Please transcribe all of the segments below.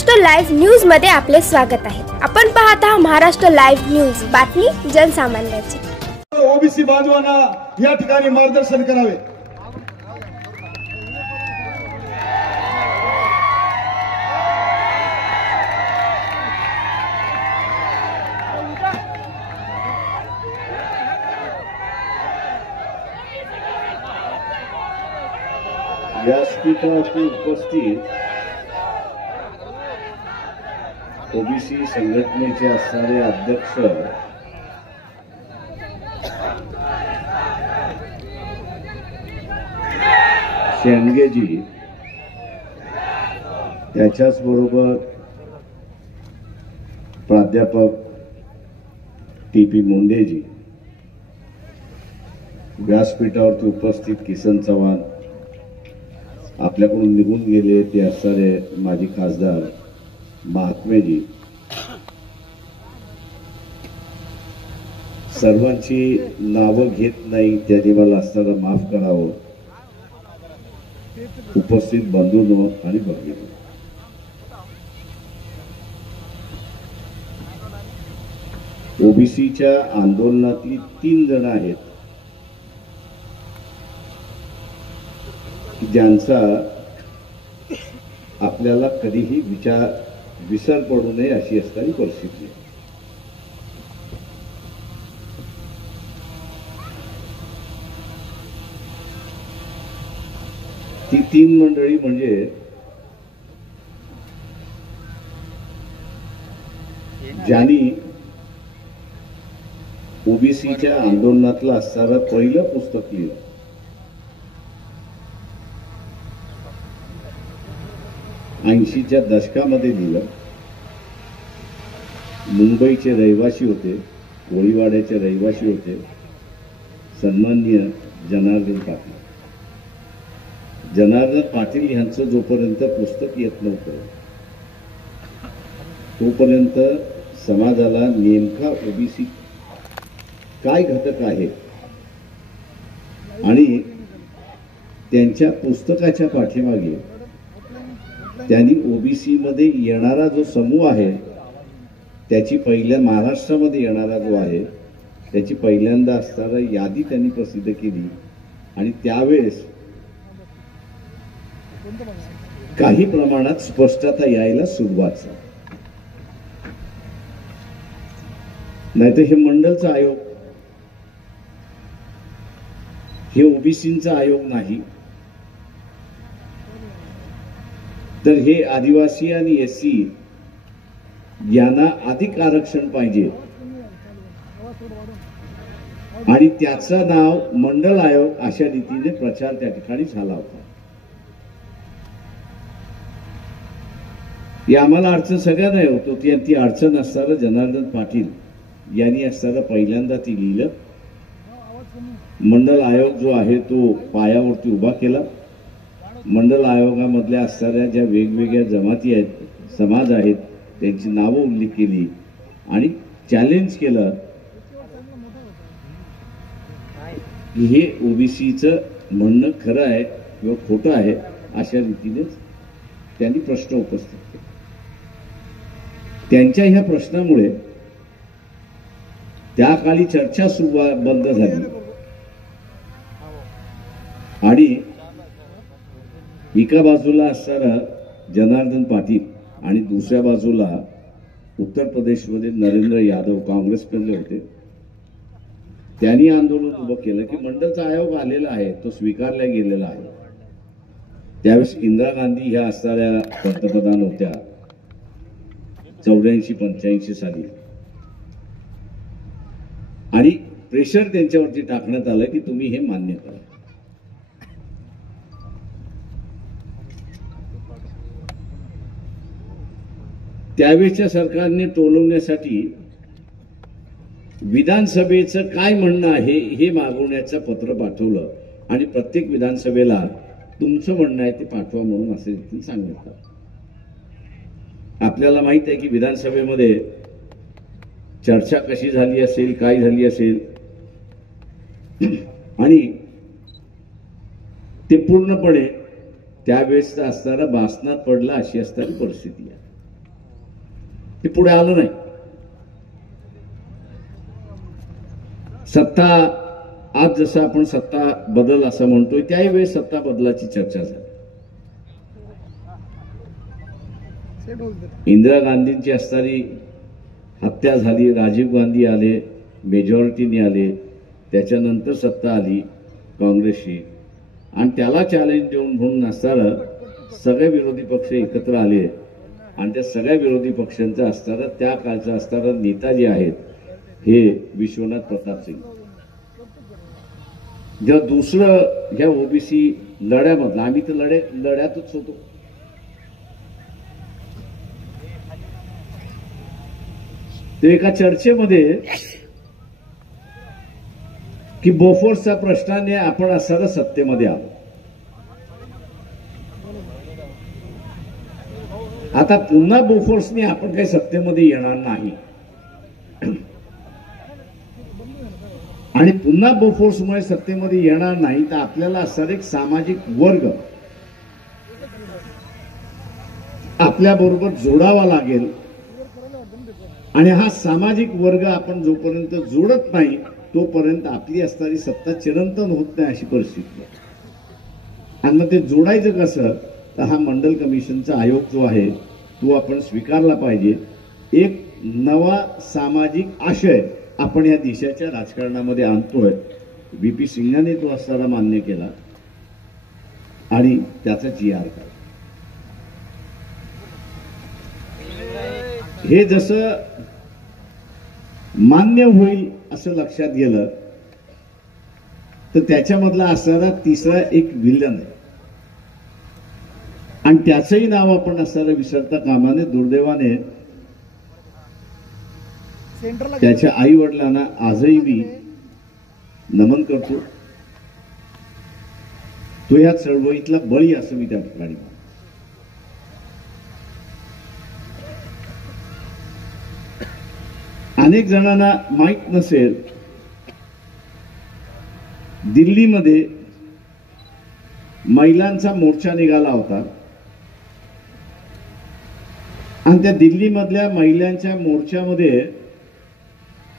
Maharashtra live news मध्ये आपले स्वागत आहे। आपण पाहत आहात महाराष्ट्र लाईव्ह न्यूज, बातमी जनसामान्याची। ओबीसी बांधवांना या ठिकाणी मार्गदर्शन करावे। व्यासपीठावरती उपस्थित ओबीसी संघटनेचे असणारे अध्यक्ष शेंडगेजी, त्याच्याच बरोबर प्राध्यापक टी.पी. मुंडेजी, व्यासपीठावरती उपस्थित किसन चव्हाण, आपल्याकडून निघून गेले ते असणारे माजी खासदार महात्मेजी, सर्वांची नावं घेत नाही, त्यांनी मला असताना माफ करावं। उपस्थित बंधूंनो आणि भगिनींनो, ओबीसीच्या आंदोलनातली 3 जण आहेत ज्यांचा आपल्याला कधीही विसर पडू नये अशी असणारी परिस्थिती आहे। ती 3 मंडळी म्हणजे ज्यांनी ओबीसीच्या आंदोलनातलं असणारं पहिलं पुस्तक लिहिलं, '80च्या दशकामध्ये लिहिलं। मुंबईचे रहिवासी होते, कोळीवाड्याचे रहिवासी होते, सन्माननीय जनार्दन पाटील। जनार्दन पाटील यांचं जोपर्यंत पुस्तक येत नव्हतं तोपर्यंत समाजाला नेमका ओबीसी काय घटक आहे आणि त्यांच्या पुस्तकाच्या पाठीमागे त्यांनी ओबीसी मध्ये येणारा जो समूह आहे त्याची महाराष्ट्रामध्ये येणारा जो आहे त्याची पहिल्यांदा असणारी यादी त्यांनी प्रसिद्ध केली आणि त्यावेळेस काही प्रमाणात स्पष्टता यायला सुरुवात झाली। नाहीतर हे मंडलचा आयोग, हे ओबीसीचा आयोग नाही, तर हे आदिवासी आणि एससी यांना अधिक आरक्षण पाहिजे आणि त्याचं नाव मंडल आयोग अशा रीतीने प्रचार त्या ठिकाणी झाला होता। आम्हाला अडचण सगळ्यांना होतो, ती अडचण असताना जनार्दन पाटील यांनी असताना पहिल्यांदा ती लिहिलं। मंडल आयोग जो आहे तो पायावरती उभा केला। मंडल आयोगामधल्या असणाऱ्या ज्या वेगवेगळ्या जमाती आहेत, समाज आहेत, त्यांची नावं उल्लेख केली आणि चॅलेंज केलं की हे ओबीसीचं म्हणणं खरं आहे किंवा खोटं आहे अशा रीतीनेच त्यांनी प्रश्न उपस्थित केले। त्यांच्या ह्या प्रश्नामुळे त्या काळी चर्चा बंद झाली आणि एका बाजूला असणारा जनार्दन पाटील आणि दुसऱ्या बाजूला उत्तर प्रदेशमध्ये नरेंद्र यादव काँग्रेसमधले होते, त्यांनी आंदोलन उभं केलं की मंडलचा आयोग आलेला आहे, तो स्वीकारला गेलेला आहे। त्यावेळेस इंदिरा गांधी ह्या असणाऱ्या पंतप्रधान होत्या 84-85 साली आणि प्रेशर त्यांच्यावरती टाकण्यात आलं की तुम्ही हे मान्य करा। त्यावेळेच्या सरकारने टोलवण्यासाठी विधानसभेचं काय म्हणणं आहे हे मागवण्याचं पत्र पाठवलं आणि प्रत्येक विधानसभेला तुमचं म्हणणं आहे ते पाठवा म्हणून असे सांगितलं। आपल्याला माहित आहे की विधानसभेमध्ये चर्चा कशी झाली असेल, काय झाली असेल आणि ते पूर्णपणे त्यावेळेस असणारा भासणात पडला अशी असणारी परिस्थिती आहे। ते पुढे आलं नाही. सत्ता आज जसं आपण सत्ता बदल असं म्हणतोय, त्याही वेळेस सत्ता बदलाची चर्चा झाली. इंदिरा गांधींची असणारी हत्या झाली, राजीव गांधी आले, मेजॉरिटीने आले, त्याच्यानंतर सत्ता आली काँग्रेसची, आणि त्याला चॅलेंज देऊन म्हणून असणारं सगळे विरोधी पक्ष एकत्र आले, आणि त्या सगळ्या विरोधी पक्षांचा असणारा त्या काळचा असणारा नेता जे आहेत हे विश्वनाथ प्रताप सिंग. जेव्हा दुसरं ह्या ओबीसी लढ्यामधला, आम्ही तर लढ्यातच होतो, ते एका चर्चेमध्ये की बोफोर्सच्या प्रश्नाने आपण असणारा सत्तेमध्ये आलो. आता पुन्हा बोफोर्सने आपण काही सत्तेमध्ये येणार नाही, आणि पुन्हा बोफोर्समुळे सत्तेमध्ये येणार नाही, तर आपल्याला असणारा एक सामाजिक वर्ग आपल्या बरोबर जोडावा लागेल, आणि हा सामाजिक वर्ग आपण जोपर्यंत जोडत नाही तोपर्यंत आपली असणारी सत्ता चिरंतन होत नाही, अशी परिस्थिती आहे. आणि मग ते जोडायचं कसं, तर हा मंडल कमिशनचा आयोग जो आहे तो आपण स्वीकारला पाहिजे. एक नवा सामाजिक आशय आपण या देशाच्या राजकारणामध्ये आणतोय. VP सिंगाने तो असणारा मान्य केला आणि त्याचा GR काढला. हे जसं मान्य होईल असं लक्षात गेलं, तर त्याच्यामधला असणारा तिसरा एक विलन आहे, आणि त्याचंही नाव आपण असणारा विसरता कामाने. दुर्दैवाने त्याच्या आई वडिलांना आजही मी नमन करतो. तो या चळवळीतला बळी असं मी त्या ठिकाणी. अनेक जणांना माहित नसेल, दिल्लीमध्ये महिलांचा मोर्चा निघाला होता, आणि त्या दिल्लीमधल्या महिलांच्या मोर्चामध्ये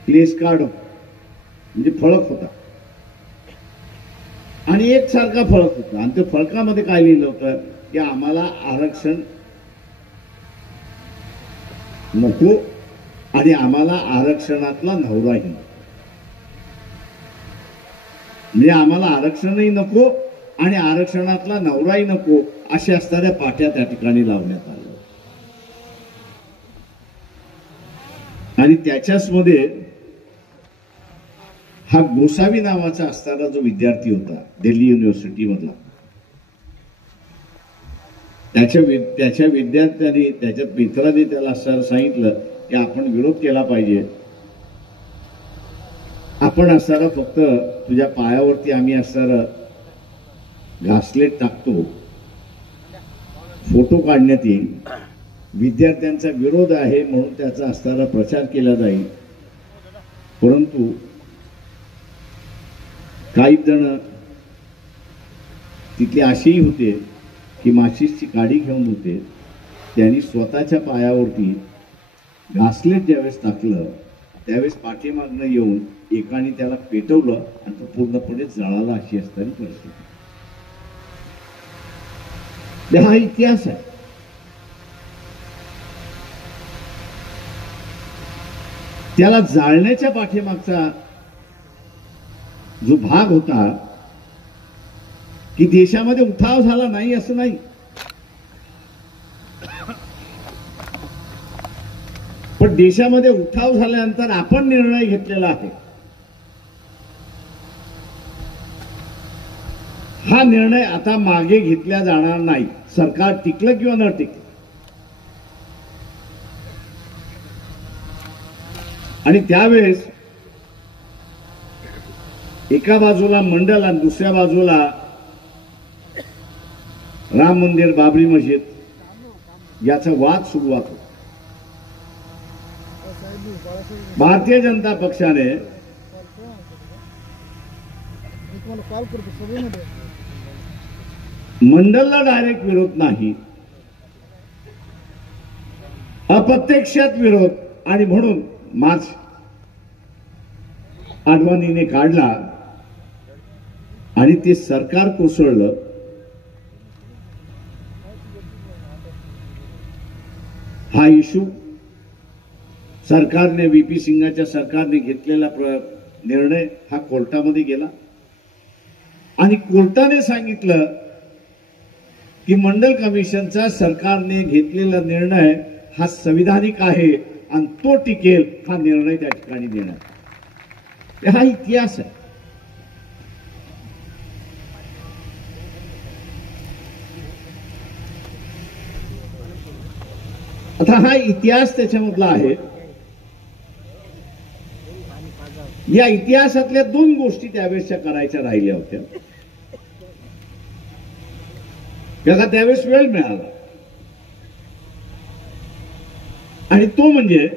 प्लेस कार्ड म्हणजे फळक होता, आणि एकसारखा फळक होता, आणि त्या फळकामध्ये काय लिहिलं होतं की आम्हाला आरक्षण नको, आणि आम्हाला आरक्षणातला नवराही नको. म्हणजे आम्हाला आरक्षणही नको आणि आरक्षणातला नवराही नको, अशा असणाऱ्या पाट्या त्या ठिकाणी लावण्यात आल्या. आणि त्याच्याच मध्ये हा गोसावी नावाचा असणारा जो विद्यार्थी होता दिल्ली युनिव्हर्सिटी मधला, त्याच्या विद्यार्थ्यांनी, त्याच्या मित्रांनी त्याला असं सांगितलं की आपण विरोध केला पाहिजे, आपण असणारा फक्त तुझ्या पायावरती आम्ही असणारा घासलेट टाकतो, फोटो काढण्यात येईल, विद्यार्थ्यांचा विरोध आहे म्हणून त्याचा असणारा प्रचार केला जाईल. परंतु काही जण तिथले असेही होते की माचिसची काडी घेऊन होते, त्यांनी स्वतःच्या पायावरती घासलेट ज्यावेळेस टाकलं त्यावेळेस पाठीमागनं येऊन एकाने त्याला पेटवलं आणि तो पूर्णपणे जळाला, अशी असणारी परिस्थिती. हा इतिहास आहे. त्याला जाळण्याच्या पाठीमागचा जो भाग होता की देशामध्ये उठाव झाला नाही असं नाही, पण देशामध्ये उठाव झाल्यानंतर आपण निर्णय घेतलेला आहे. हा निर्णय आता मागे घेतला जाणार नाही, सरकार टिकलं किंवा न टिकलं. आणि त्यावेळेस एका बाजूला मंडल आणि दुसऱ्या बाजूला राम मंदिर, बाबरी मस्जिद याचा वाद सुरुवात होता. भारतीय जनता पक्षाने मंडलला डायरेक्ट विरोध नाही, अप्रत्यक्षात विरोध आणि म्हणून मार्च आडवाणीने काढला आणि ते सरकार कोसळलं. हा इशू सरकारने व्हीपी सिंगाच्या सरकारने घेतलेला निर्णय हा कोर्टामध्ये गेला आणि कोर्टाने सांगितलं की मंडल कमिशनचा सरकारने घेतलेला निर्णय हा संविधानिक आहे आणि तो टिकेल हा निर्णय त्या ठिकाणी देणार. हा इतिहास आहे. आता हा इतिहास त्याच्यामधला आहे. या इतिहासातल्या दोन गोष्टी त्यावेळेसच्या करायच्या राहिल्या होत्या. त्याला त्यावेळेस वेळ मिळाला आणि तो म्हणजे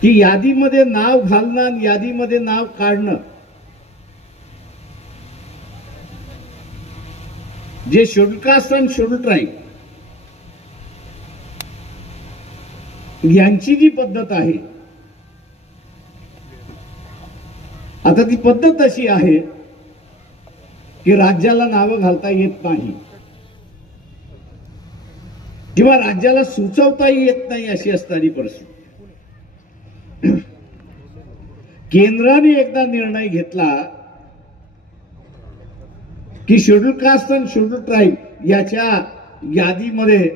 की यादीमध्ये नाव घालणं आणि यादीमध्ये नाव काढणं. जे शेड्यूल कास्ट आणि शेड्यूल ट्राईब यांची जी पद्धत आहे, आता ती पद्धत अशी आहे की राज्याला नावं घालता येत नाही किंवा राज्याला सुचवताही येत नाही अशी असणारी परिस्थिती. केंद्राने एकदा निर्णय घेतला की शेड्यूल कास्ट आणि शेड्यूल ट्राईब याच्या यादीमध्ये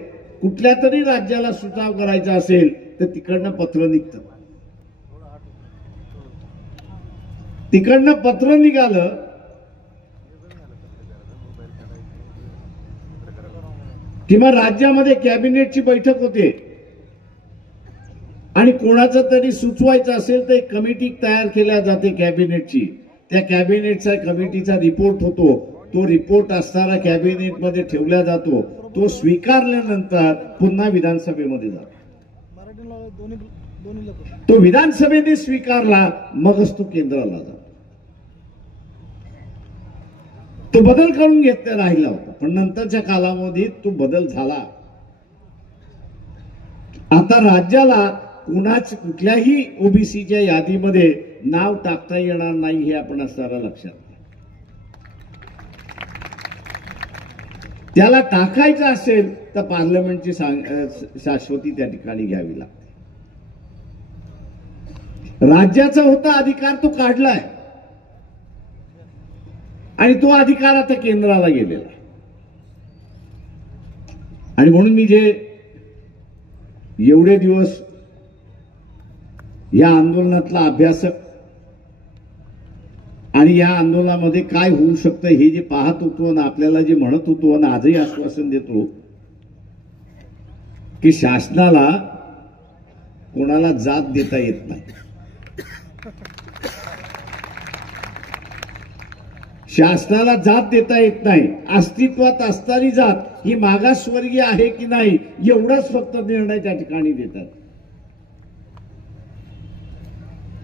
कुठल्या तरी राज्याला सुचाव करायचा असेल तर तिकडनं पत्र निघतं. तिकडनं पत्र निघालं किंवा राज्यामध्ये कॅबिनेटची बैठक होते आणि कोणाचं तरी सुचवायचं असेल तर एक कमिटी तयार केल्या जाते कॅबिनेटची. त्या कॅबिनेटचा कमिटीचा रिपोर्ट होतो. तो रिपोर्ट असणारा कॅबिनेटमध्ये ठेवला जातो. तो स्वीकारल्यानंतर पुन्हा विधानसभेमध्ये जातो. तो विधानसभेने स्वीकारला मगच तो केंद्राला जातो. तो बदल करून घेतला राहिला होता पण नंतरच्या कालावधीत तो बदल झाला. आता राज्याला कुठल्याही ओबीसीच्या यादीमध्ये नाव टाकता येणार नाही हे आपण असणारा लक्षात. त्याला टाकायचं असेल तर पार्लमेंटची शाश्वती त्या ठिकाणी घ्यावी लागते. राज्याचा होता अधिकार तो काढलाय आणि तो अधिकार आता केंद्राला गेलेला आहे. आणि म्हणून मी जे एवढे दिवस या आंदोलनातला अभ्यासक आणि या आंदोलनामध्ये काय होऊ शकतं हे जे पाहत होतो आणि आपल्याला जे म्हणत होतो आणि आजही आश्वासन देतो की शासनाला कोणाला जात देता येत नाही. शासनाला जात देता येत नाही. अस्तित्वात असणारी जात ही मागासवर्गीय आहे की नाही एवढाच फक्त निर्णय त्या ठिकाणी देतात.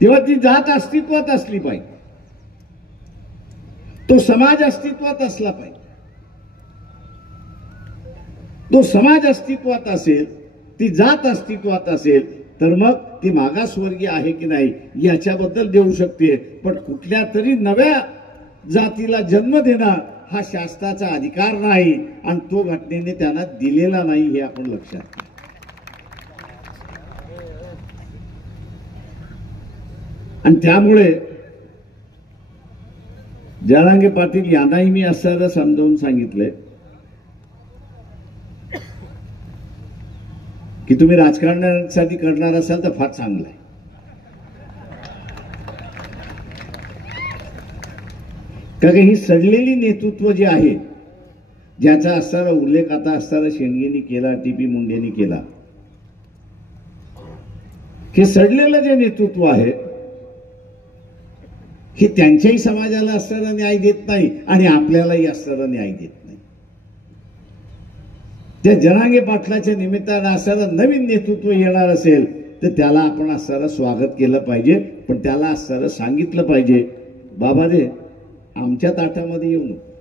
तेव्हा ती जात अस्तित्वात असली पाहिजे. तो समाज अस्तित्वात असला पाहिजे. तो समाज अस्तित्वात असेल, ती जात अस्तित्वात असेल तर मग ती मागासवर्गीय आहे की नाही याच्याबद्दल देऊ शकते. पण कुठल्या तरी नव्या जातीला जन्म देणं हा शासनाचा अधिकार नाही आणि तो घटनेने त्यांना दिलेला नाही हे आपण लक्षात घ्या. आणि त्यामुळे जरांगे पाटील यांनाही मी असं समजावून सांगितलंय की तुम्ही राजकारणासाठी करणार असाल तर फार चांगलं आहे. कारण ही सडलेली नेतृत्व जे आहे ज्याचा असणारा उल्लेख आता असणारा शेंडगेंनी केला, टीपी मुंडेंनी केला, हे सडलेलं जे नेतृत्व आहे हे त्यांच्याही समाजाला असणारा न्याय देत नाही आणि आपल्यालाही असणारा न्याय देत नाही. त्या जरांगे पाटलाच्या निमित्तानं असणारा नवीन नेतृत्व येणार असेल तर त्याला आपण असणारा स्वागत केलं पाहिजे. पण त्याला असणारा सांगितलं पाहिजे बाबा रे आमच्या ताटामध्ये येऊ नको.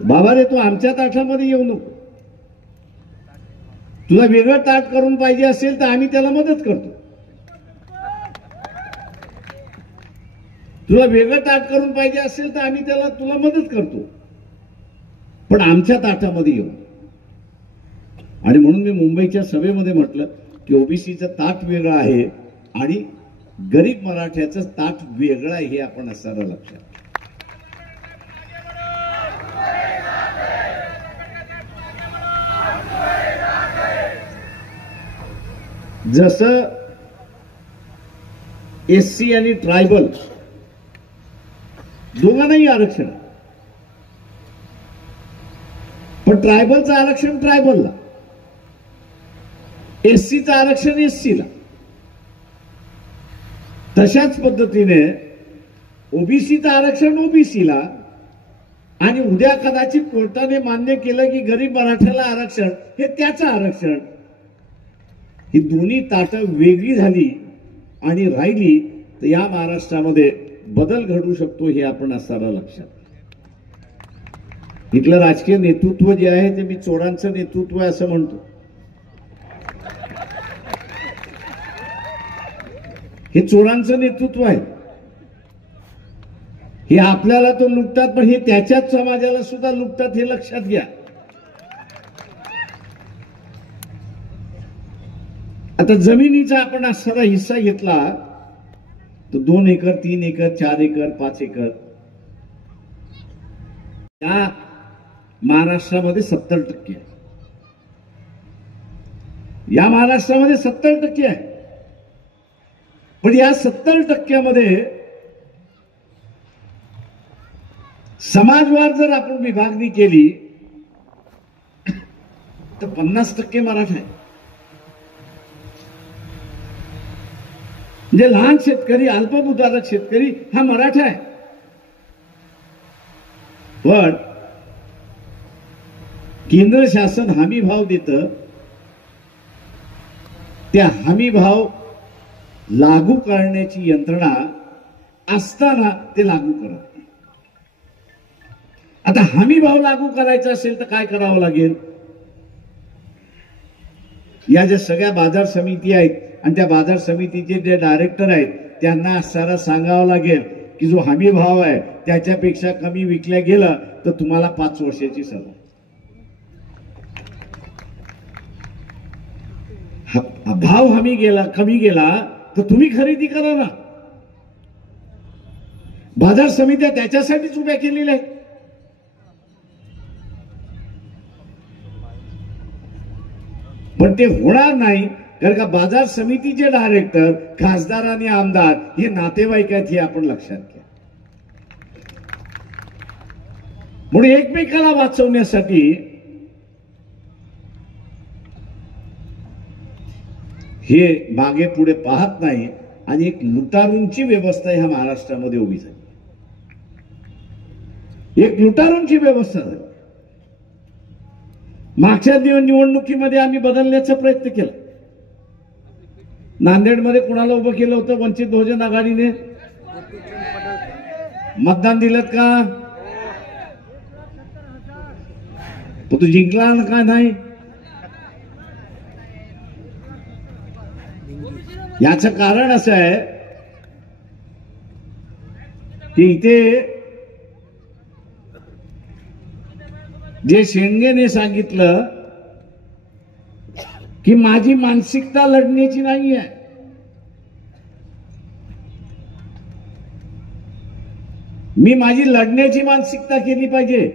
बाबा रे, तू आमच्या ताटामध्ये येऊ नको. तुला वेगळं ताट करून पाहिजे असेल तर आम्ही त्याला मदत करतो. तुला वेगळं ताट करून पाहिजे असेल तर आम्ही तुला मदत करतो, पण आमच्या ताटामध्ये येऊ. आणि म्हणून मी मुंबईच्या सभेमध्ये म्हटलं की ओबीसीचं ताट वेगळं आहे आणि गरीब मराठ्याचं ताट वेगळं आहे, हे आपण असताना लक्षात. जसं एससी आणि ट्रायबल दोघांनाही आरक्षण, पण ट्रायबलचं आरक्षण ट्रायबलला, एससीचं आरक्षण एससीला. तशाच पद्धतीने ओबीसीचं आरक्षण ओबीसीला. आणि उद्या कदाचित कोर्टाने मान्य केलं की गरीब मराठ्याला आरक्षण, हे त्याचं आरक्षण. ही दोन्ही ताटं वेगळी झाली आणि राहिली तर या महाराष्ट्रामध्ये बदल घडू शकतो, हे आपण असताना लक्षात. इथलं राजकीय नेतृत्व जे आहे ते मी चोरांचं नेतृत्व आहे असं म्हणतो. हे चोरांचं नेतृत्व आहे. हे आपल्याला तो लुटतात, पण हे त्याच्याच समाजाला सुद्धा लुटतात, हे लक्षात घ्या. आता जमिनीचा आपण असणारा हिस्सा घेतला तर 2 एकर 3 एकर 4 एकर 5 एकर या महाराष्ट्रामध्ये 70% आहे. या महाराष्ट्रामध्ये 70% आहे. पण या 70% समाजवार जर आपण विभागणी केली तर 50% मराठा आहे. म्हणजे लहान शेतकरी, अल्पभूधारक शेतकरी हा मराठा आहे. पण केंद्र शासन हमी भाव देतं, त्या हमी भाव लागू करण्याची यंत्रणा असताना ते लागू करत नाही. आता हमी भाव लागू करायचा असेल तर काय करावं लागेल? या ज्या सगळ्या बाजार समिती आहेत आणि त्या बाजार समितीचे जे डायरेक्टर आहेत त्यांना सारा सांगावं लागेल की जो हमी भाव आहे त्याच्यापेक्षा कमी विकल्या गेलं तर तुम्हाला 5 वर्षाची सजा. भाव हमी गेला, कमी गेला तर तुम्ही खरेदी करा ना. बाजार समित्या त्याच्यासाठीच उभ्या केलेल्या आहेत. पण ते होणार नाही, कारण का बाजार समितीचे डायरेक्टर, खासदार आणि आमदार हे नातेवाईक आहेत, हे आपण लक्षात घ्या. म्हणून एकमेकाला वाचवण्यासाठी हे मागे पुढे पाहत नाही आणि एक लुटारूंची व्यवस्था ह्या महाराष्ट्रामध्ये उभी झाली. एक लुटारूंची व्यवस्था झाली. मागच्या निवडणुकीमध्ये आम्ही बदलण्याचा प्रयत्न केला. नांदेडमध्ये कुणाला उभं केलं होतं? वंचित बहुजन आघाडीने. मतदान दिलं का? तू जिंकला का नाही? याचं कारण असं आहे की इथे जे शेंडेने सांगितलं की माझी मानसिकता लढण्याची नाही आहे, मी माझी लढण्याची मानसिकता केली पाहिजे.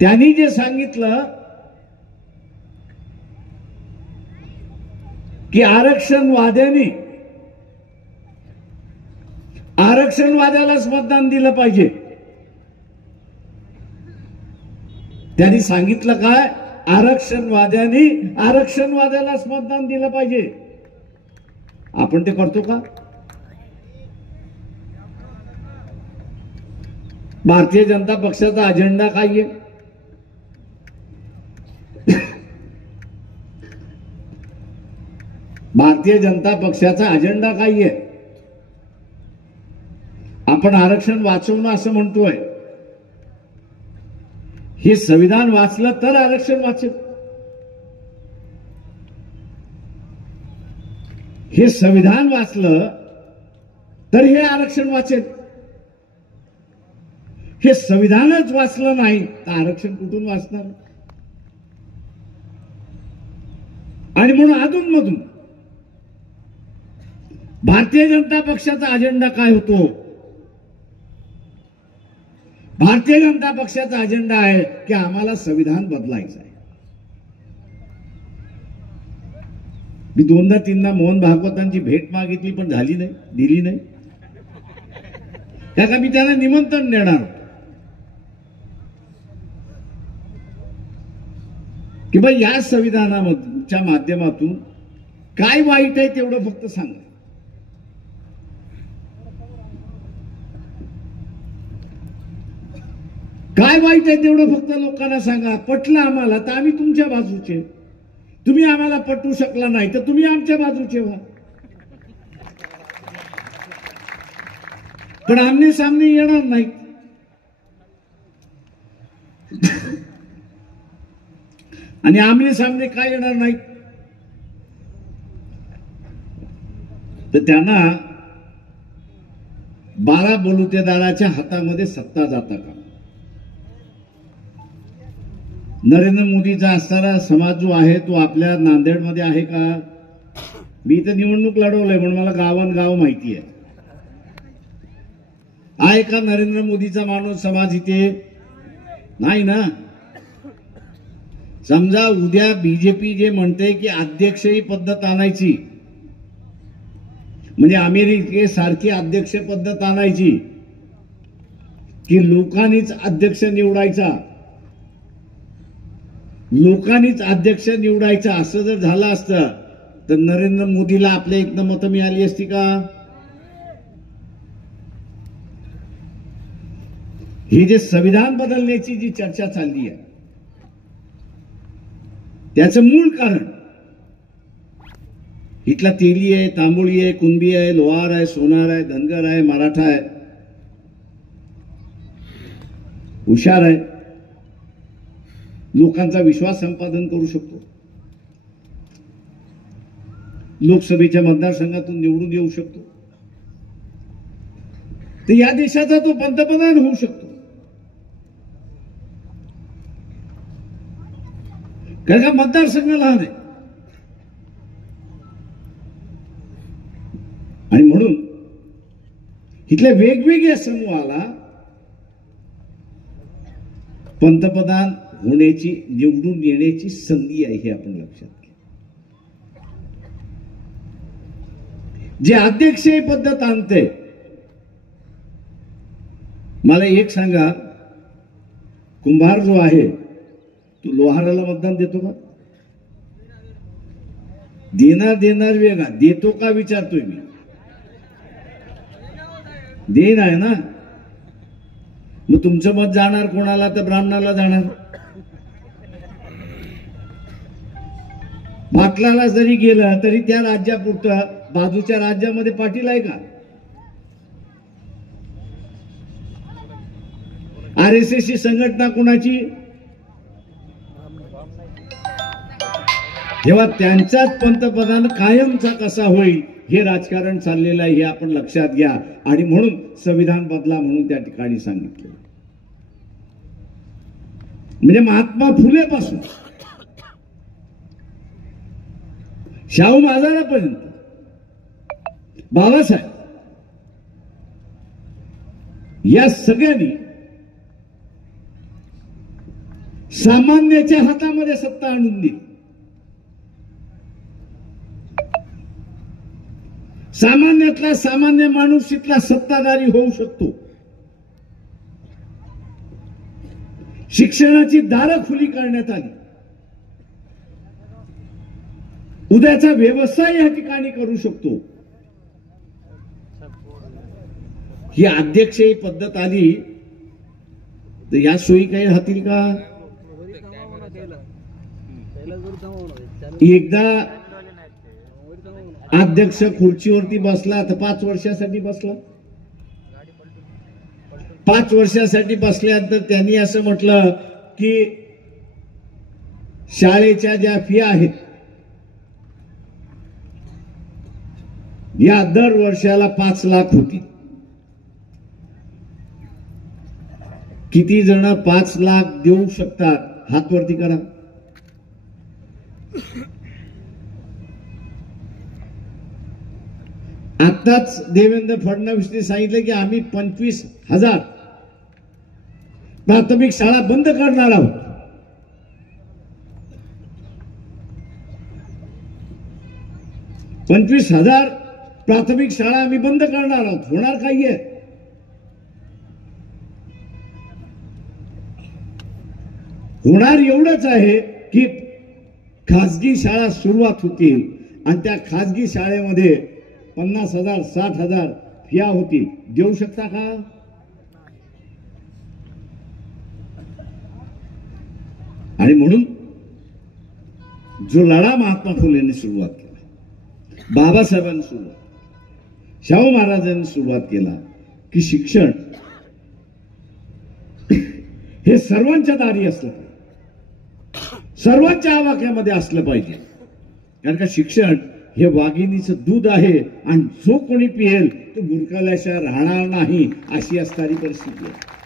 त्यांनी जे सांगितलं की आरक्षणवाद्यालाच मतदान दिलं पाहिजे. त्यांनी सांगितलं काय? आरक्षणवाद्यालाच मतदान दिलं पाहिजे. आपण ते करतो का? भारतीय जनता पक्षाचा अजेंडा काय आहे? भारतीय जनता पक्षाचा अजेंडा काय आहे? आपण आरक्षण वाचवणं असं म्हणतोय, हे संविधान वाचलं तर आरक्षण वाचेल. हे संविधान वाचलं तर हे आरक्षण वाचेल. हे संविधानच वाचलं नाही तर आरक्षण कुठून वाचणार. आणि म्हणून अधूनमधून भारतीय जनता पक्षाचा अजेंडा काय होतो. भारतीय जनता पक्षाचा अजेंडा आहे की आम्हाला संविधान बदलायचं आहे. मी दोनदा तीनदा मोहन भागवतांची भेट मागितली पण झाली नाही, दिली नाही. त्याला मी त्यांना निमंत्रण देणार की बाई या संविधानाच्या माध्यमातून काय वाईट आहे तेवढं फक्त सांगा. काय वाईट आहे तेवढं फक्त लोकांना सांगा. पटलं आम्हाला तर आम्ही तुमच्या बाजूचे, तुम्ही आम्हाला पटवू शकला नाही तर तुम्ही आमच्या बाजूचे व्हा. पण आमने सामने येणार नाही. आणि आमने सामने काय येणार नाही तर त्यांना 12 बलुतेदाराच्या हातामध्ये सत्ता जाता का. नरेंद्र मोदीचा असणारा समाज जो आहे तो आपल्या नांदेडमध्ये आहे का. मी इथं निवडणूक लढवलंय म्हणून मला गाव माहिती आहे का नरेंद्र मोदीचा माणूस समाज इथे नाही ना. समजा उद्या बीजेपी जे म्हणते की अध्यक्षही पद्धत आणायची, म्हणजे अमेरिकेसारखी अध्यक्ष पद्धत आणायची की लोकांनीच अध्यक्ष निवडायचा, लोकांनीच अध्यक्ष निवडायचा, असं जर झालं असतं तर नरेंद्र मोदीला आपल्या एक मतं मिळाली असती का. ही जे संविधान बदलण्याची जी चर्चा चालली आहे त्याचं मूळ कारण इथला तेली आहे, तांबोळी आहे, कुणबी आहे, लोहार आहे, सोनार आहे, धनगर आहे, मराठा आहे, हुशार आहे, लोकांचा विश्वास संपादन करू शकतो, लोकसभेच्या मतदारसंघातून निवडून येऊ शकतो, तर या देशाचा तो पंतप्रधान होऊ शकतो. कारण का मतदारसंघ लहान आहे. आणि म्हणून इथल्या वेगवेगळ्या समूहाला पंतप्रधान होण्याची, निवडून येण्याची संधी आहे हे आपण लक्षात घ्या. जे अध्यक्षीय पद्धत आणते, मला एक सांगा, कुंभार जो आहे तो लोहाराला मतदान देतो का. देणार वेगळा, देतो का विचारतोय मी. देण आहे ना. मग तुमचं मत जाणार कोणाला तर ब्राह्मणाला जाणार. पाटलाला जरी गेलं तरी त्या राज्यापुरतं, बाजूच्या राज्यामध्ये पाटील आहे का. RSS ची संघटना कोणाची. तेव्हा त्यांचाच पंतप्रधान कायमचा कसा होईल हे राजकारण चाललेलं आहे, हे आपण लक्षात घ्या. आणि म्हणून संविधान बदला म्हणून त्या ठिकाणी सांगितलं. म्हणजे महात्मा फुलेपासून शाहू महाराजांपर्यंत बाबासाहेब या सगळ्यांनी सामान्याच्या हातामध्ये सत्ता आणून दिली. सामान्यातला सामान्य माणूस इथला सत्ताधारी होऊ शकतो. शिक्षणाची दारं खुली करण्यात आली. उद्याचा व्यवसाय या ठिकाणी करू शकतो. ही अध्यक्षीय पद्धत आली तर या सोयी काही राहतील का. एकदा अध्यक्ष खुर्चीवरती बसला तर 5 वर्षासाठी बसला. 5 वर्षासाठी बसल्यानंतर त्यांनी असं म्हटलं की शाळेच्या ज्या फी आहेत या दर वर्षाला 5 लाख होती. किती जण 5 लाख देऊ शकतात हात वरती करा. आताच देवेंद्र फडणवीसने सांगितलं की आम्ही 25,000 प्राथमिक शाळा बंद करणार आहोत. $25,000 प्राथमिक शाळा आम्ही बंद करणार आहोत. होणार काही आहे? होणार एवढंच आहे की खासगी शाळा सुरुवात होतील आणि त्या खासगी शाळेमध्ये 50,000 60,000 फिया होतील. देऊ शकता का? आणि म्हणून जो लढा महात्मा फुलेंनी सुरुवात केला, बाबासाहेबांनी सुरुवात, शाहू महाराजांनी सुरुवात केला की शिक्षण हे सर्वांच्या दारी असलं पाहिजे, सर्वांच्या आवाक्यामध्ये असलं पाहिजे. कारण का शिक्षण हे वाघिणीचं दूध आहे आणि जो कोणी पिएल तो बुरकाल्याशिवाय राहणार नाही, अशी असणारी परिस्थिती आहे.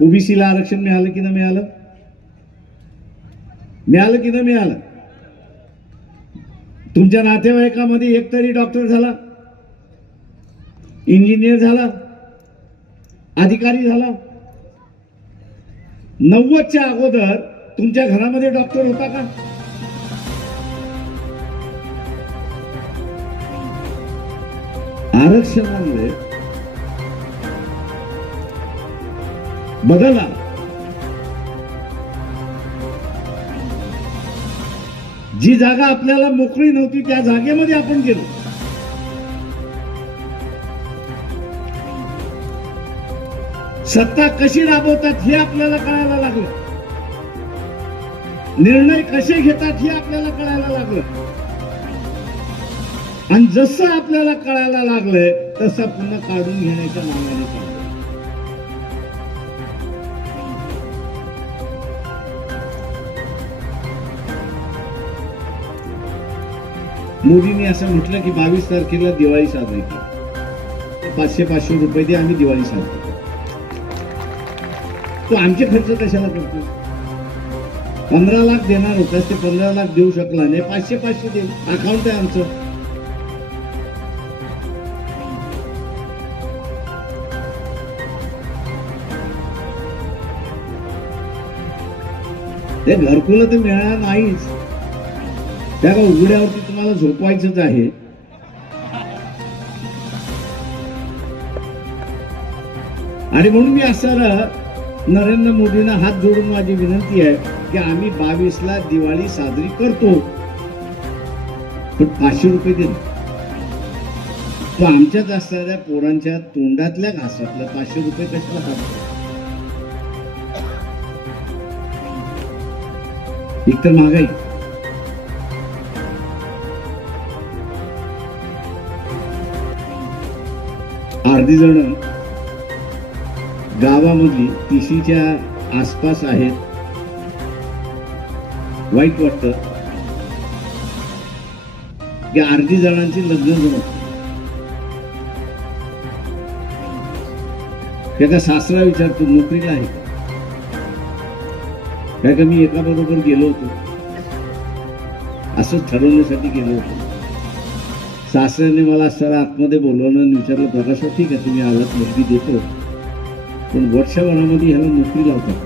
ओबीसीला आरक्षण मिळालं की न मिळालं? मिळालं की न मिळालं? तुमच्या नातेवाईकामध्ये एक तरी डॉक्टर झाला, इंजिनियर झाला, अधिकारी झाला? 90च्या अगोदर तुमच्या घरामध्ये डॉक्टर होता का? आरक्षणामुळे बदल आला. जी जागा आपल्याला मोकळी नव्हती त्या जागेमध्ये आपण गेलो. सत्ता कशी राबवतात हे आपल्याला कळायला लागलं, निर्णय कसे घेतात हे आपल्याला कळायला लागलं. आणि जसं आपल्याला कळायला लागलंय तसं पुन्हा काढून घेण्याच्या मागणी चालू. मोदींनी असं म्हटलं की 22 तारखेला दिवाळी साजरी करू, 500-500 रुपये दे, आम्ही दिवाळी साजरी करू. तो आमचे खर्च कशाला करतो? 15 लाख देणार होतास ते 15 लाख देऊ शकला नाही, 500-500 दे, अकाउंट आहे आमचं. ते घरकुलं तर मिळणार नाहीच, त्या उघड्यावरती तुम्हाला झोपवायचंच आहे. आणि म्हणून मी असं नरेंद्र मोदींना हात जोडून माझी विनंती आहे की आम्ही 22ला दिवाळी साजरी करतो, पण 500 रुपये दे. तो आमच्याच असणाऱ्या पोरांच्या तोंडातल्या घासातलं 500 रुपये कशाला काढतो? एक तर महागाई, अर्धी जण गावामधली 30च्या आसपास आहेत. वाईट वाटतं की अर्धी जणांची लग्न जमत. त्याचा सासरा विचारतो नोकरीला आहे काय का? मी एका बरोबर गेलो होतो, असंच ठरवण्यासाठी गेलो होतो. सासऱ्याने मला असं आतमध्ये बोलवलं आणि विचारलं, प्रकाश ठीक आहे तुम्ही आलात, मुलगी देतो, पण वर्षभरामध्ये ह्याला नोकरी लावतात.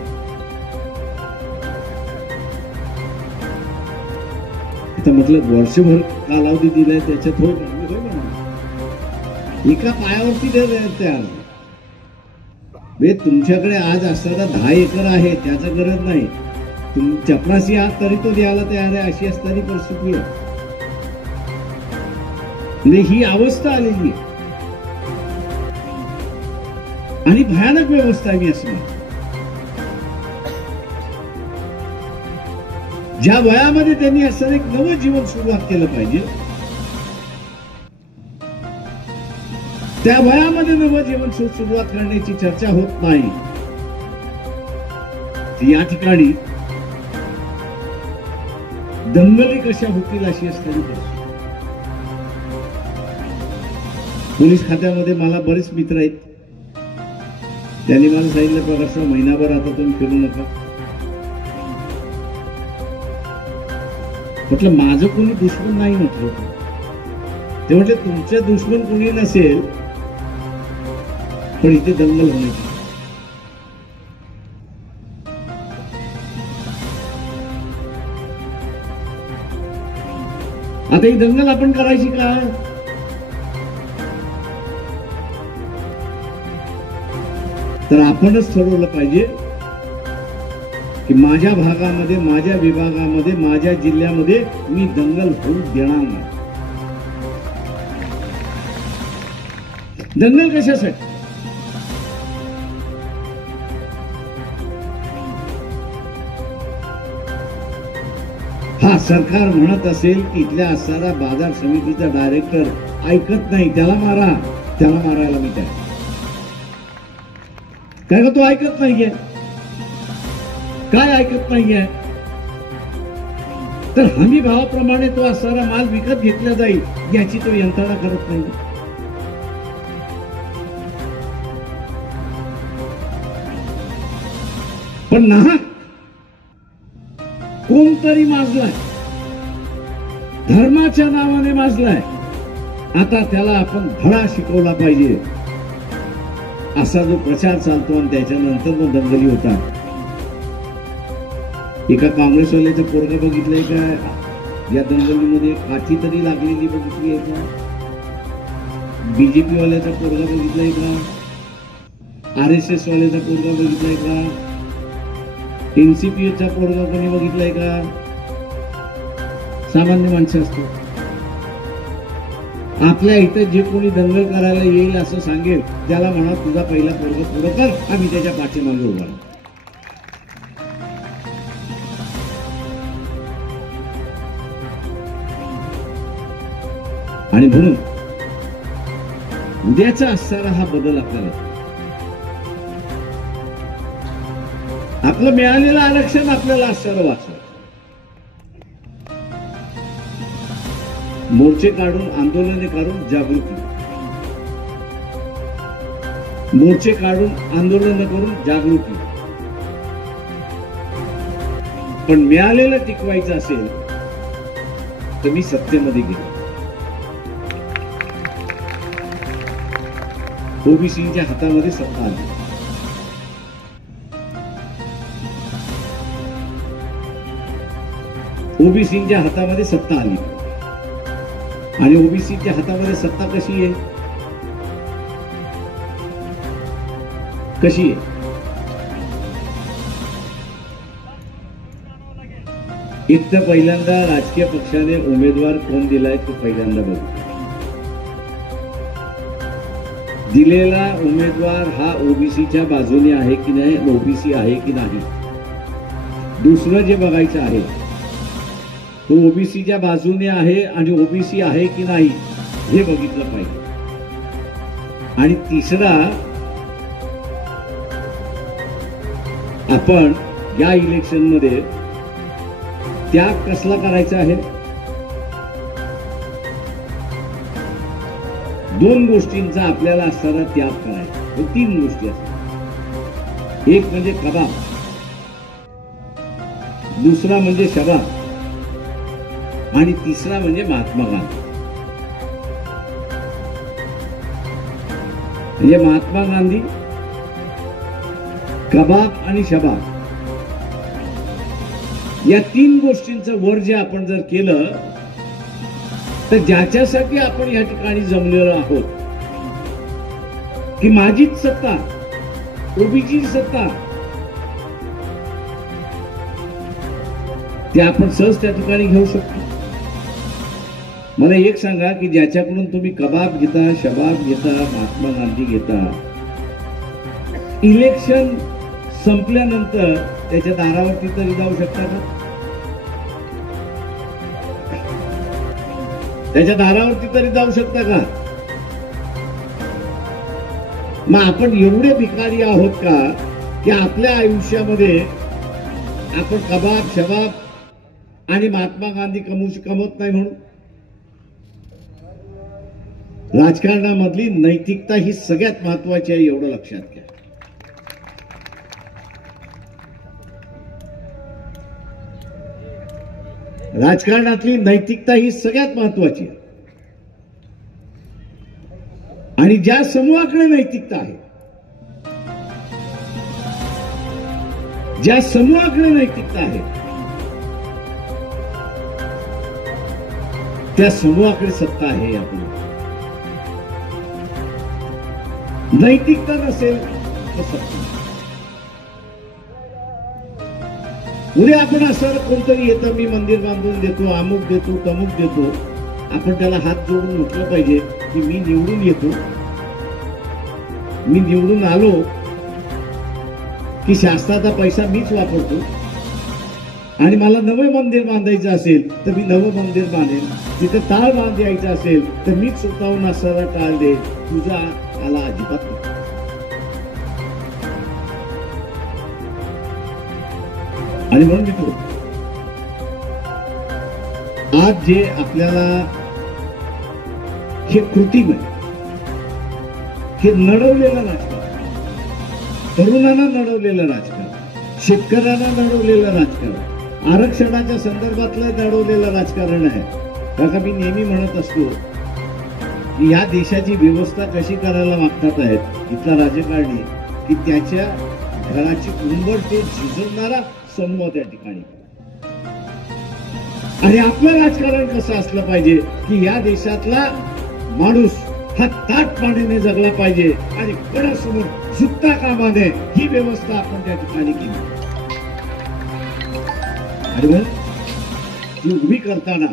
आता म्हटलं वर्षभर कालावधी दिलाय त्याच्यात होय म्हणा, एका पायावरती तयार. तुमच्याकडे आज असताना 10 एकर आहे त्याचं गरज नाही, तुम्ही चपरासी आहात तरी तो द्यायला तयार आहे, अशी असणारी परिस्थिती आहे. म्हणजे ही अवस्था आलेली आहे आणि भयानक व्यवस्था आहे. मी असं ज्या वयामध्ये त्यांनी असं एक नवं जीवन सुरुवात केलं पाहिजे त्या वयामध्ये नवजीवन सुरुवात करण्याची चर्चा होत नाही. या ठिकाणी दंगली कशा होतील अशी असणारी परिस्थिती. पोलीस खात्यामध्ये मला बरेच मित्र आहेत. त्यांनी मला सांगितलं प्रकाशराव महिनाभर आता तुम्ही फिरू नका. म्हटलं माझं कोणी दुश्मन नाही म्हटलं. ते म्हटले तुमचे दुश्मन कोणी नसेल पण इथे दंगल होण्याची. आता ही दंगल आपण करायची का? तर आपणच ठरवलं पाहिजे की माझ्या भागामध्ये, माझ्या विभागामध्ये, माझ्या जिल्ह्यामध्ये मी दंगल होऊ देणार नाही. दंगल कशासाठी? हा सरकार म्हणत असेल की इथल्या असणारा बाजार समितीचा डायरेक्टर ऐकत नाही, त्याला मारा, त्याला मारायला मी तयार. काय का तो ऐकत नाहीये? काय ऐकत नाहीये? तर हमी भावाप्रमाणे तो असणारा माल विकत घेतला जाईल याची तो यंत्रणा करत नाही. पण नाहक कोणतरी माजलाय, धर्माच्या नावाने माजलाय. आता त्याला आपण धडा शिकवला पाहिजे. असा जो प्रचार चालतो आणि त्याच्यानंतर मग दंगली होतात. एका काँग्रेसवाल्याचं पोरग बघितलंय का? या दंगलीमध्ये काठी तरी लागलेली बघितली आहे का? बीजेपी वाल्याचा पोरगा बघितलाय का? RSS वाल्याचा पोरगा बघितलाय का? NCPचा पोरगा कोणी बघितलाय का? सामान्य माणसं असतात. आपल्या इथं जे कोणी दंगल करायला येईल असं सांगेल त्याला म्हणा तुझा पहिला पोरगा पुढं कर, आम्ही त्याच्या पाठीमागे उभा. आणि म्हणून उद्याचा असणारा हा बदल आपल्याला, आपलं मिळालेलं आरक्षण आपल्याला असणारं वाचव. मोर्चे काढून, आंदोलने काढून जागृती, मोर्चे काढून आंदोलन करून जागृती. पण मिळालेलं टिकवायचं असेल तर मी सत्तेमध्ये गेलो. ओबीसीच्या हातामध्ये सत्ता आली. ओबीसीच्या हातामध्ये सत्ता आली. आणि ओबीसीच्या हातामध्ये सत्ता कशी आहे? कशी आहे? एक तर पहिल्यांदा राजकीय पक्षाने उमेदवार कोण दिलाय तो पहिल्यांदा बघू. दिलेला उमेदवार हा ओबीसीच्या बाजूने आहे की नाही, ओबीसी आहे की नाही. दुसरं जे बघायचं आहे तो ओबीसीच्या बाजूने आहे आणि ओबीसी आहे की नाही हे बघितलं पाहिजे. आणि तिसरा, आपण या इलेक्शन मध्ये त्याग कसला करायचा आहे? दोन गोष्टींचा आपल्याला असणारा त्याग करायचा. तीन गोष्टी असतात. एक म्हणजे कबाब, दुसरा म्हणजे शबाब आणि तिसरा म्हणजे महात्मा गांधी. म्हणजे महात्मा गांधी, कबाब आणि शबाब या तीन गोष्टींचं वर जे आपण जर केलं तर ज्याच्यासाठी आपण या ठिकाणी जमलेलो आहोत की माझीच सत्ता, ओबीसी सत्ता, ते आपण सहज त्या ठिकाणी घेऊ शकतो. मला एक सांगा की ज्याच्याकडून तुम्ही कबाब घेता, शबाब घेता, महात्मा गांधी घेता, इलेक्शन संपल्यानंतर त्याच्या दारावरती तरी जाऊ शकता का? त्याच्या दारावरती तरी जाऊ शकता का? मग आपण एवढे भिकारी आहोत का की आपल्या आयुष्यामध्ये आपण कबाब शबाब आणि महात्मा गांधी कमवत नाही म्हणून? राजकारणामधली नैतिकता ही सगळ्यात महत्वाची आहे, एवढं लक्षात घ्या. राजकारणातली नैतिकता ही सगळ्यात महत्वाची आहे. आणि ज्या समूहाकडे नैतिकता आहे, ज्या समूहाकडे नैतिकता आहे, त्या समूहाकडे सत्ता आहे. आपण नैतिकता नसेल तर सत्ता. उद्या आपण असं कोणतरी येतं, मी मंदिर बांधून देतो, अमुक देतो, तमुक देतो, आपण त्याला हात जोडून म्हटलं पाहिजे की मी निवडून येतो, मी निवडून आलो की शासनाचा पैसा मीच वापरतो आणि मला नवं मंदिर बांधायचं असेल तर मी नवं मंदिर बांधेन, तिथे टाळ बांधायचं असेल तर मीच स्वतःहून असणारा टाळ दे, तुझा आला अजिबात नाही. आणि म्हणून मी आज जे आपल्याला हे कृत्रिम आहे, हे नडवलेलं राजकारण, तरुणांना नडवलेलं राजकारण, शेतकऱ्यांना नडवलेलं राजकारण, आरक्षणाच्या संदर्भातलं नडवलेलं राजकारण आहे. काका मी नेहमी म्हणत असतो की या देशाची व्यवस्था कशी करायला मागतात आहेत इथला राजकारणी की त्याच्या घराची उंबर ते झिजवणारा समूह त्या ठिकाणी. आणि आपलं राजकारण कसं असलं पाहिजे की या देशातला माणूस हा ताट पाण्याने जगला पाहिजे आणि कोणासमोर झुकता कामा नये, ही व्यवस्था आपण त्या ठिकाणी केली. आणि मग ती उभी करताना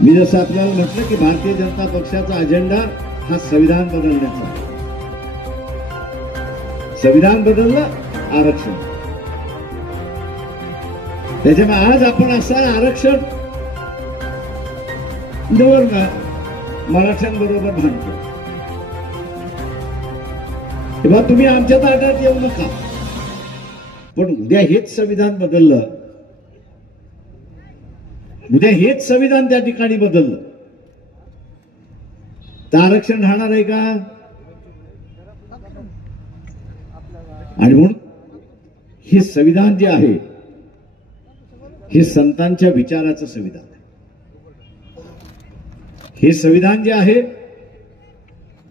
मी जसं आपल्याला म्हटलं की भारतीय जनता पक्षाचा अजेंडा हा संविधान बदलण्याचा. संविधान बदललं, आरक्षण. त्याच्यामुळे आज आपण असं आरक्षण मराठ्यांबरोबर भांडतो. तेव्हा तुम्ही आमच्या ताटात येऊ नका. पण उद्या हेच संविधान बदललं, उद्या हेच संविधान त्या ठिकाणी बदललं तर आरक्षण राहणार आहे का? आणि म्हणून हे संविधान जे आहे हे संतांच्या विचाराचं संविधान आहे. हे संविधान जे आहे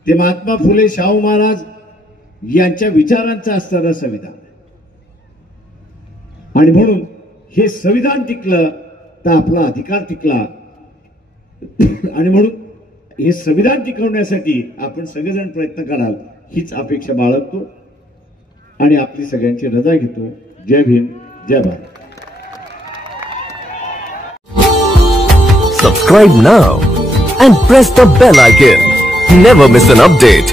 ते महात्मा फुले शाहू महाराज यांच्या विचारांचं असणारं संविधान आहे. आणि म्हणून हे संविधान टिकलं तर आपला अधिकार टिकला. आणि म्हणून हे संविधान टिकवण्यासाठी आपण सगळेजण प्रयत्न कराल हीच अपेक्षा बाळगतो आणि आपली सगळ्यांची रजा घेतो. जय भीम, जय Bharat. Subscribe now and press the bell icon. Never miss an update.